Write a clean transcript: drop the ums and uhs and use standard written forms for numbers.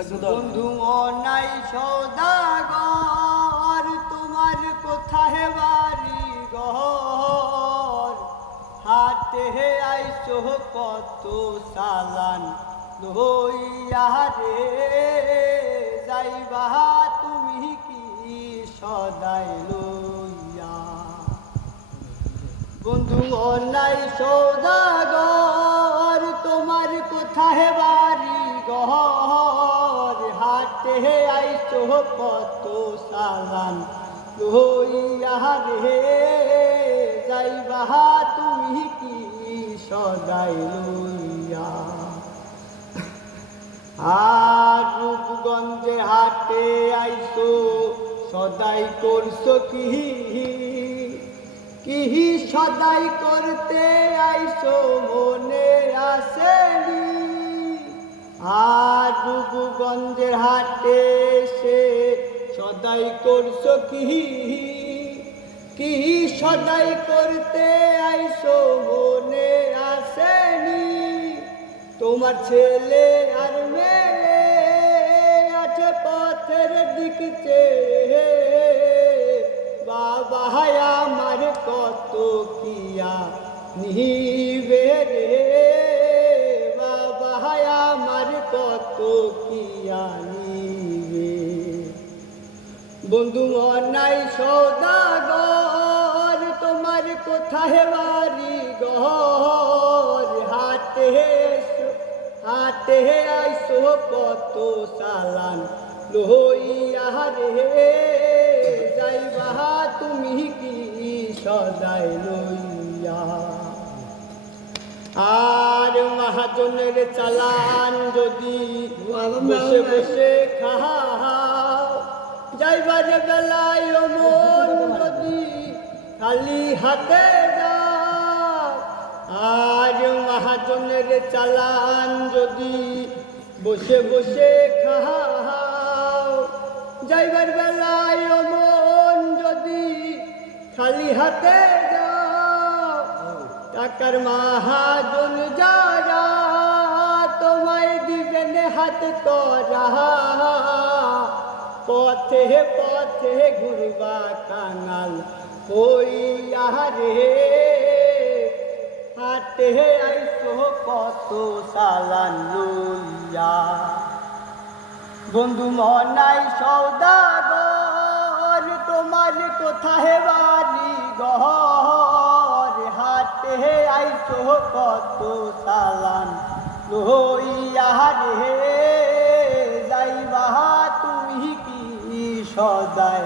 বন্ধু নাই সৌদাগর, তোমার কোথায় বাড়ি ঘর? হাতে আইসো কত সালান লইয়া রে, যাইবা তুমি কি সদাই লইয়া? বন্ধু নাই সৌদাগর, তোমার কোথায় বাড়ি ঘর? হাতে আইসো কত সালান লইয়া রে, যাইবা তুমি কি সদাই লইয়া? আর রূপগঞ্জে হাটে আইসো সদাই করছো কি সদাই করতে আইসো মনে আসেনি? আর রূপগঞ্জের হাটে সে সদাই করছো কি সদাই করতে আইসো মনে আসেনি? তোমার ছেলে আর মেয়ে আছে পথের দিকতে, বাবা আমার কত কিয়া নিবে রে, বাবা আমার কত কিয়া নিবে? বন্ধু নাই সৌদাগর, তোমার কোথায় বাড়ি ঘর? হাটে আইসো কত সালান লইয়া রে, যাইবা তুমি কি সদাই লইয়া? আর মহাজনের চালান যদি বসে বসে খাও, যাইবার বেলায় মন যদি খালি হাতে যাও। আর মহাজনের চালান যদি বসে বসে খাও, যাইবার বেলায় মন যদি খালি হাতে যাও। টাকার মহাজন যারা তোমায় দিবেন হাত করা, পথে পথে ঘুরবা কাঙাল হইয়া রে, হাটে আইসো কত সালান লইয়া? বন্ধু নাই সৌদাগর, তোমার কোথায় বাড়ি ঘর? হাটে আইসো কত সালান লইয়া রে, যাইবা তুমি কি সদাই